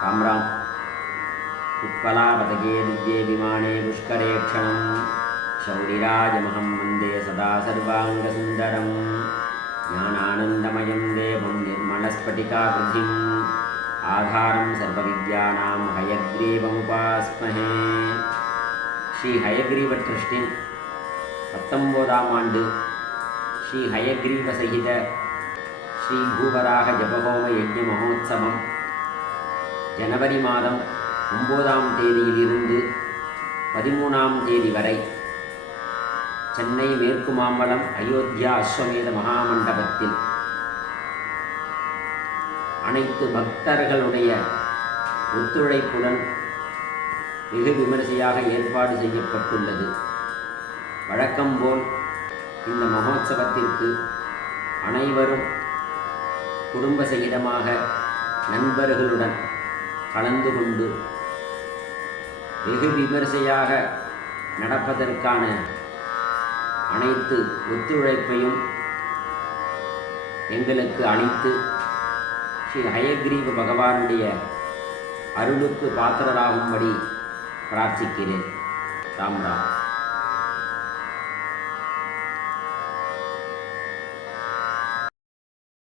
राम राम। उत्पलापतके दिव्ये विमाने पुष्करे क्षणं शौरिराजमहं वन्दे सदा सर्वाङ्गसुन्दरं ज्ञानानन्दमयं देवं निर्मलस्फटिकाकृतिम् आधारं सर्वविद्यानां हयग्रीवमुपास्महे। ஸ்ரீ ஹயக்ரீவ ட்ரஸ்டின் 19ஆம் ஆண்டு ஸ்ரீ ஹயக்ரீவ சகித ஸ்ரீ பூவராக ஜபஹோம யஜ்ஞ மகோத்சவம் ஜனவரி மாதம் 9ஆம் தேதியிலிருந்து 13ஆம் தேதி வரை சென்னை மேற்கு மாம்பலம் அயோத்தியா அஸ்வமேத மகாமண்டபத்தில் அனைத்து பக்தர்களுடைய ஒத்துழைப்புடன் வெகு விமரிசையாக ஏற்பாடு செய்யப்பட்டுள்ளது. வழக்கம்போல் இந்த மகோத்சவத்திற்கு அனைவரும் குடும்ப சகிதமாக நண்பர்களுடன் கலந்து கொண்டு வெகு விமரிசையாக நடப்பதற்கான அனைத்து ஒத்துழைப்பையும் எங்களுக்கு அளித்து ஸ்ரீ ஹயக்ரீவ பகவானுடைய அருளுக்கு பாத்திரராகும்படி பிரார்த்திக்கிறேன். ராம் ராம்.